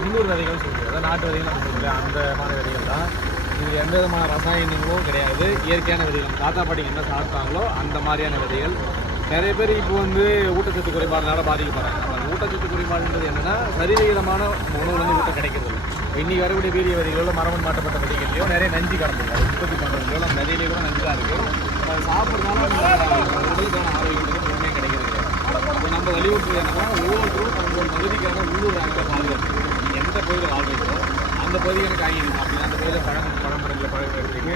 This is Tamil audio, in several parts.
உள்ளூர் விதைகள் சொல்லுவோம் அதாவது நாட்டு விதைகள் நம்ம சொல்லுவோம் அந்த மாதிரி விதைகள் தான். இதில் எந்த விதமான ரசாயனங்களும் கிடையாது. இயற்கையான விதைகள் தாத்தா பாட்டி என்ன சாப்பிட்டாங்களோ அந்த மாதிரியான விதைகள் நிறைய பேர் இப்போ வந்து ஊட்டச்சத்து குறைபாடுனால பாதிக்கப்படுறாங்க. அந்த ஊட்டச்சத்து குறைபாடுன்றது என்னென்னா சரிவிகிதமான உணவு வந்து ஊட்டம் கிடைக்கிறது இல்லை. இன்னைக்கு வரக்கூடிய வீரிய விதைகளோ மரபன் மாற்றப்பட்ட விதைகள்லையோ நிறைய நஞ்சு கலந்துருக்கு அது உற்பத்தி பண்ணுறதுலையோ நம்ம விதையிலே கூட நஞ்சு தான் இருக்குது அது சாப்பிட்றதுனால உடலுக்கான ஆரோக்கியத்துக்கு உண்மையாக கிடைக்கிறது நம்ம வலியுறுத்துறது என்னன்னா ஒவ்வொருத்தரும் அவங்களோட பகுதிக்கான உள்ளூர் ஆகிய பாதுகாப்பு நீங்கள் எந்த பகுதியில் வாழ்றீங்களோ அந்த பகுதிக்கான காய்கறி சாப்பிடுங்க அந்த கோயிலில் பழம் பழம் பழமரங்களை பழம் எடுத்துருக்கீங்க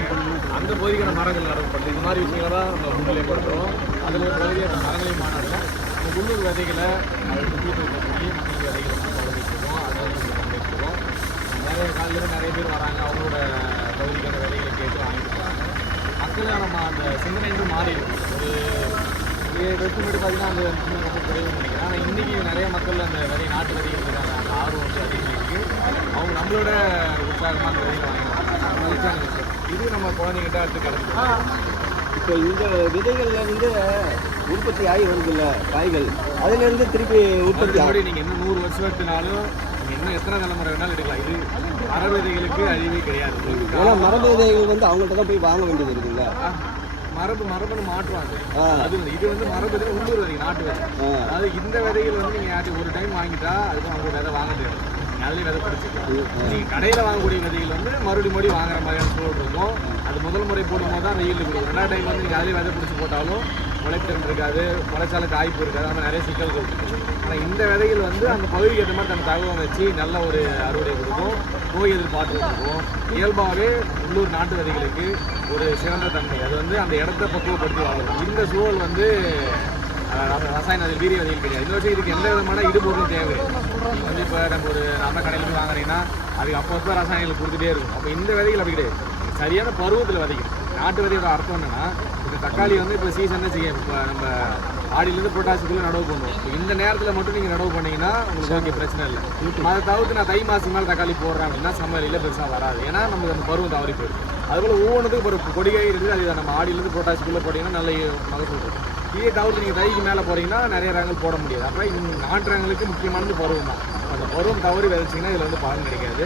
அந்த பகுதிக்கான மரங்கள் நடவுப்படுது இந்த மாதிரி விஷயங்களை தான் நம்ம முன்னிலைப்படுத்துகிறோம் அதில் ஒரு பகுதியாக மரங்களை மாநாட்டில் இந்த உள்ளூர் விதைகளை அது பண்ணி மக்கள் விதைகளை வந்து வளர்ந்துருக்கோம் அதை வந்து நம்ம நிறைய காலையில் நிறைய பேர் வராங்க. அவங்களோட பகுதிக்கான விதைகளை கேட்டு வாங்கிட்டு போகிறாங்க மக்கள் நம்ம அந்த சிந்தனை வந்து மாறி இருக்கு முன்னாடி பார்த்தீங்கன்னா அந்த குறைவுன்னு நினைக்கிறேன். ஆனால் இன்றைக்கி நிறைய மக்கள் அந்த விதை நாட்டு விதைகள் இருக்காங்க அந்த ஆர்வம் வந்து அதிகமாக இருக்குது அவங்க நம்மளோட உற்சாகமாக அந்த மகிழ்ச்சியான விஷயம் இது நம்ம குழந்தைகிட்ட அடுத்து கிடக்கு இப்போ இந்த விதைகள்ல இருந்து உற்பத்தி ஆகி வருதுல்ல காய்கள். அதுல இருந்து திருப்பி உற்பத்தி மறுபடியும் நீங்கள் என்ன நூறு வருஷம் எடுத்தினாலும் இன்னும் எத்தனை தலைமுறை வேணாலும் எடுக்கலாம். இது மர விதைகளுக்கு அழிவே கிடையாது. ஏன்னா மரபு விதைகள் வந்து அவங்கள்ட்ட தான் போய் வாங்க வேண்டியது இருக்குல்ல. மரபு மரபுன்னு மாற்றுவாங்க. அது இது வந்து மரபு உள்ளூர் விதை நாட்டு விதை. அதாவது இந்த விதைகள் வந்து நீங்க யார்கிட்ட ஒரு டைம் வாங்கிட்டா அதுக்கு அவங்க விதை வாங்க தேவை அதுலயே விதை பிடிச்சிக்கலாம். நீங்க கடையில வாங்கக்கூடிய விதைகள் வந்து மறுபடியும் மறுபடியும் வாங்குற மாதிரியான சூழல் இருக்கும். அது முதல் முறை போடும்போது தான் வெயில் கொடுக்கும் ரெண்டாவது டைம் வந்து நீங்க அதுலயே விதை பிடிச்சி போட்டாலும் முளைத்திறன் இருக்காது முளைச்சால காய்ப்பு இருக்காது அந்த நிறைய சிக்கல்கள் இருக்கு ஆனால் இந்த விதைகள் வந்து அந்த பகுதிக்கு ஏற்ற மாதிரி தன் தகவல் வச்சு நல்ல ஒரு அறுவடை கொடுக்கும். நோய் எதிர்பார்த்து கொடுக்கும். இயல்பாகவே உள்ளூர் நாட்டு விதைகளுக்கு ஒரு சிறந்த தன்மை. அது வந்து அந்த இடத்த பக்குவப்படுத்தி வாழும். இந்த சூழல் வந்து ரசாயன அதில் வீரிய விதைகள் கிடையாது. இந்த வருஷம் இதுக்கு எந்த விதமான இடுபொருளும் தேவை வந்து இப்போ நம்ம ஒரு அந்த கடையில் போய் வாங்குறீங்கன்னா அதுக்கு அப்போ அப்போ ரசாயனங்கள் கொடுத்துட்டே இருக்கும். அப்போ இந்த விதைகள் அப்படி கிடையாது. சரியான பருவத்தில் விதைக்கும் நாட்டு விதையோட அர்த்தம் என்னன்னா தக்காளி வந்து இப்போ சீசன் செய்ய இப்போ நம்ம ஆடியிலேருந்து புரட்டாசிக்குள்ளே நடவு பண்ணுவோம். இப்போ இந்த நேரத்தில் மட்டும் நீங்கள் நடவு பண்ணீங்கன்னா உங்களுக்கு ஓகே பிரச்சனை இல்லை. அதை தவிர்த்து நான் தை மாதம் மேலே தக்காளி போடுறேன் அப்படின்னா சமையலில் பெருசாக வராது. ஏன்னா நமக்கு அந்த பருவம் தவறி போயிடும். அதுபோல் ஒவ்வொன்றுக்கும் ஒரு கொடிகை இருக்குது அது நம்ம ஆடியிலேருந்து புரட்டாசிக்குள்ளே போட்டிங்கன்னா நல்ல மகசூல் இருக்கும். இதே தவிர்த்து நீங்கள் தைக்கு மேலே போகிறீங்கன்னா நிறைய ரகங்கள் போட முடியாது. அப்புறம் இந்த நாட்டு முக்கியமானது பருவம் தான். அந்த பருவம் தவறி விதைச்சிங்கன்னா இதில் வந்து பலன் கிடைக்காது.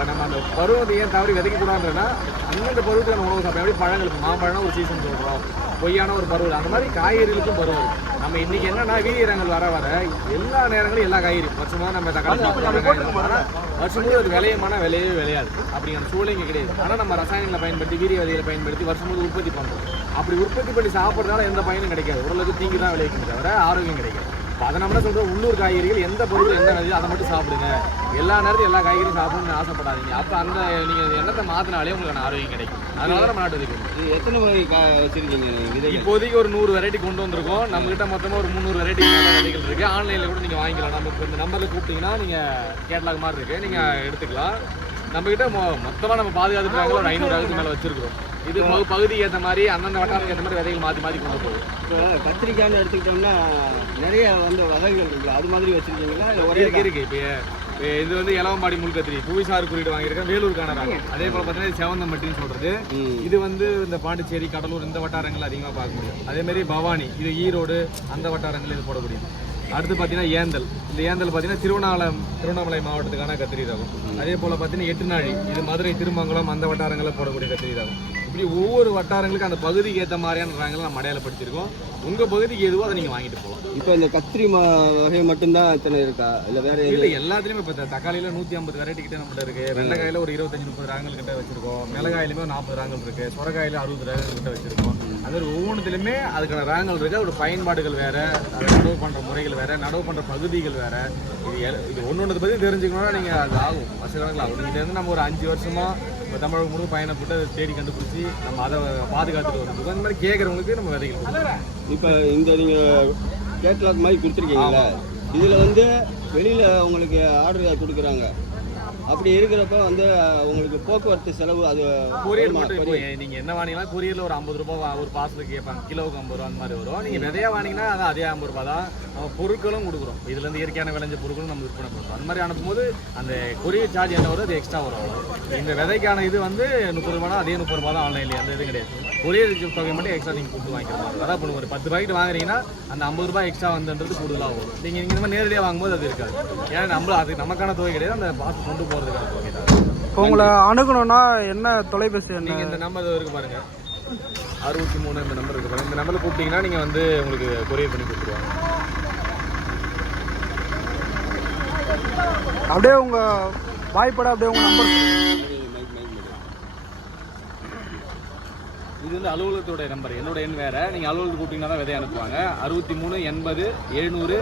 நம்ம அந்த பருவத்தை ஏன் தவறி விதைக்கக்கூடாதுன்னா அந்தந்த பருவத்துக்கான உணவு சாப்பிட எப்படி பழங்களுக்கு மாம்பழம் ஒரு சீசன் சொல்கிறோம் பொய்யான ஒரு பருவம் அந்த மாதிரி காய்கறிகளுக்கும் பருவம் நம்ம இன்னைக்கு என்னன்னா வீரியரங்கள் வர வர எல்லா நேரங்களும் எல்லா காய்கறி வருஷமாக நம்ம தக்காளி சாப்பிடுறோம் ஆனால் வருஷம் ஒரு விளையமான விளையவே விளையாது அப்படிங்கிற சூழ்நிலை கிடையாது ஆனால் நம்ம ரசாயனங்களை பயன்படுத்தி வீரிய விதைகளை பயன்படுத்தி வருஷம் முழுவதும் உற்பத்தி பண்ணுறோம் அப்படி உற்பத்தி பண்ணி சாப்பிட்றதுனால எந்த பயனும் கிடைக்காது. உடலுக்கு தீங்கு தான் விளைவிக்கும் தவிர ஆரோக்கியம் கிடைக்காது. அதை நம்ம சொல்கிறோம் உள்ளூர் காய்கறிகள் எந்த பொருள் எந்த விதையோ அதை மட்டும் சாப்பிடுங்க. எல்லா நேரத்தையும் எல்லா காய்கறியும் சாப்பிடணும்னு ஆசைப்படாதீங்க. அப்போ அந்த நீங்கள் எண்ணத்தை மாற்றினாலே உங்களுக்கு ஆரோக்கியம் கிடைக்கும். அதனால தான் நம்ம நாட்டு இது எத்தனை வகை கா வச்சிருக்கீங்க விதைகள்? இப்போதைக்கு ஒரு நூறு வெரைட்டி கொண்டு வந்திருக்கோம். நம்ம கிட்ட மொத்தமா ஒரு முந்நூறு வெரைட்டி விதைகள் இருக்கு. ஆன்லைன்ல கூட நீங்க வாங்கிக்கலாம். நம்ம இந்த நம்பர்ல கூப்பிட்டீங்கன்னா நீங்க கேட்லாக் மாதிரி இருக்கு. நீங்க எடுத்துக்கலாம். நம்ம கிட்ட மொ- மொத்தமா நம்ம பாதுகாத்துட்டாங்க ஒரு ஐநூறு மேல வச்சிருக்கிறோம். இது பகு- பகுதிக்கு ஏற்ற மாதிரி அந்தந்த வட்டாரத்துக்கு ஏற்ற மாதிரி விதைகள் மாத்தி மாத்தி கொண்டு போகுது. இப்போ கத்திரிக்காய்னு எடுத்துக்கிட்டோம்னா நிறைய வந்து வகைகள் இருக்குல்ல அது மாதிரி வச்சிருக்கீங்களா? ஒரே இருக்கு இருக்கு. இப்போ இது வந்து இளவம்பாடி முள்கத்திரி புவிசார் குறியீடு வாங்கியிருக்கேன் வேலூருக்கான ரகம் அதே போல பார்த்தீங்கன்னா செவந்தம்பட்டின்னு சொல்றது. இது வந்து இந்த பாண்டிச்சேரி கடலூர் இந்த வட்டாரங்கள் அதிகமாக பார்க்க முடியும். அதே மாதிரி பவானி இது ஈரோடு அந்த வட்டாரங்கள் இது போடக்கூடியது. அடுத்து பார்த்தீங்கன்னா ஏந்தல். இந்த ஏந்தல் பார்த்தீங்கன்னா திருவண்ணாமலை திருவண்ணாமலை மாவட்டத்துக்கான கத்திரி ரகம் அதே போல் பார்த்தீங்கன்னா எட்டுநாழி. இது மதுரை திருமங்கலம் அந்த வட்டாரங்களில் போடக்கூடிய கத்திரி ரகம் இப்படி ஒவ்வொரு வட்டாரங்களுக்கு அந்த பகுதிக்கு ஏற்ற மாதிரியான ரகங்களை நம்ம அடையாளப்படுத்தியிருக்கோம் உங்கள் பகுதிக்கு எதுவோ அதை நீங்கள் வாங்கிட்டு போகலாம். இப்போ இந்த கத்திரி மா வகை மட்டும்தான் இத்தனை இருக்கா? இல்லை வேற இல்ல எல்லாத்துலயுமே இப்போ தக்காளியில நூத்தி ஐம்பது வெரைட்டி கிட்ட நம்மகிட்ட இருக்கு. வெண்டைக்காயில ஒரு இருபத்தஞ்சு முப்பது ராங்கல் கிட்ட வச்சிருக்கோம். மிளகாயிலுமே ஒரு நாற்பது ராங்கல் இருக்கு. சுரக்காயில அறுபது ராங்கல் கிட்ட வச்சிருக்கோம். மாதிரி ஒவ்வொன்றுத்துலையுமே அதுக்கான ராங்கல் இருக்கு. அதோட பயன்பாடுகள் வேற நடவு பண்ற முறைகள் வேற நடவு பண்ற பகுதிகள் வேற. இது இது ஒன்று ஒன்று பத்தி தெரிஞ்சுக்கணும்னா நீங்க அது ஆகும். வருஷக்கணக்கில் ஆகும். இருந்து நம்ம ஒரு அஞ்சு வருஷமா இப்போ தமிழகம் முழு பயணப்பட்டு அதை தேடி கண்டுபிடிச்சி நம்ம அதை பாதுகாத்துட்டு வந்துருக்கோம் அந்த மாதிரி கேட்குறவங்களுக்கு நம்ம விதைகள். இப்போ இந்த நீங்கள் கேட்லாக் மாதிரி கொடுத்துருக்கீங்களா இதில் வந்து வெளியில் உங்களுக்கு ஆர்டர் கொடுக்குறாங்க. அப்படி இருக்கிறப்ப வந்து உங்களுக்கு போக்குவரத்து செலவு அது கொரியர்? மட்டும் இப்போ நீங்க என்ன வாங்கினா கொரியர்ல ஒரு ஐம்பது ரூபாய் வா- ஒரு பார்சலுக்கு கேட்பாங்க கிலோவுக்கு ஐம்பது ரூபா அந்த மாதிரி வரும். நீங்க விதையா வாங்கினீங்கன்னா அது அதே ஐம்பது ரூபாய் தான். நம்ம பொருட்களும் கொடுக்குறோம். இதுல இருந்து இயற்கையான விளைஞ்ச பொருட்களும் நம்ம விற்பனை பண்றோம். அந்த மாதிரி அனுப்பும்போது அந்த கொரியர் சார்ஜ் என்ன வரும் அது எக்ஸ்ட்ரா வரும். இந்த விதைக்கான இது வந்து முப்பது ரூபாய் அதே முப்பது ரூபாய் தான் ஆன்லைன்ல அந்த இது கிடையாது. கொரியர் தொகை மட்டும் எக்ஸ்ட்ரா நீங்கள் கொடுத்து வாங்கிக்கலாம். அதான் இப்போ ஒரு பத்து பாக்கெட் வாங்குறீங்கன்னா அந்த ஐம்பது ரூபாய் எக்ஸ்ட்ரா வந்துன்றது கூடுதலாக வரும். நீங்கள் நீங்கள் இந்த மாதிரி நேரடியாக வாங்கும்போது அது இருக்காது. ஏன்னா நம்ம அது நமக்கான தொகை கிடையாது. அந்த பாக்ஸ் கொண்டு போகிறதுக்கான இப்போ உங்களை அணுகணும்னா என்ன தொலைபேசி என்ன? நீங்கள் இந்த நம்பர் இருக்கு பாருங்க. அறுபத்தி மூணு இந்த நம்பர் இருக்கு பாருங்க. இந்த நம்பரில் கூப்பிட்டீங்கன்னா நீங்கள் வந்து உங்களுக்கு கொரியர் பண்ணி கொடுத்துருவாங்க. அப்படியே உங்க வாய்ப்பட அப்படியே உங்க நம்பர் இது வந்து அலுவலகத்தோட நம்பர் என்னோட எண் வேற. நீங்கள் அலுவலகத்துக்கு கூப்பிட்டீங்கன்னா தான் விதை அனுப்புவாங்க. அறுபத்தி மூணு எண்பது எழுநூறு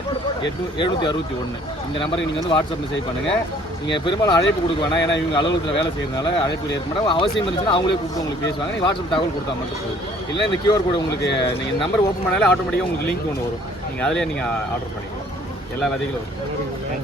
எட்நூ எழுநூற்றி அறுபத்தி ஒன்று இந்த நம்பருக்கு நீங்கள் வந்து வாட்ஸ்அப்பில் சேவ் பண்ணுங்கள் நீங்கள் பெரும்பாலும் அழைப்பு கொடுக்க வேணாம். ஏன்னா இவங்க அலுவலகத்தில் வேலை செய்யறதுனால அழைப்பு ஏற்க மாட்டாங்க. அவசியம் இருந்துச்சுன்னா அவங்களே கூப்பிட்டு உங்களுக்கு பேசுவாங்க. நீங்கள் வாட்ஸ்அப் தகவல் கொடுத்தா மட்டும் போதும். இல்லை இந்த கியூஆர் கோடு உங்களுக்கு நீங்கள் நம்பர் ஓப்பன் பண்ணாலே ஆட்டோமேட்டிக்காக உங்களுக்கு லிங்க் ஒன்று வரும். நீங்கள் அதிலே நீங்கள் ஆர்டர் பண்ணிக்கலாம். எல்லா விதைகளும் வரும்.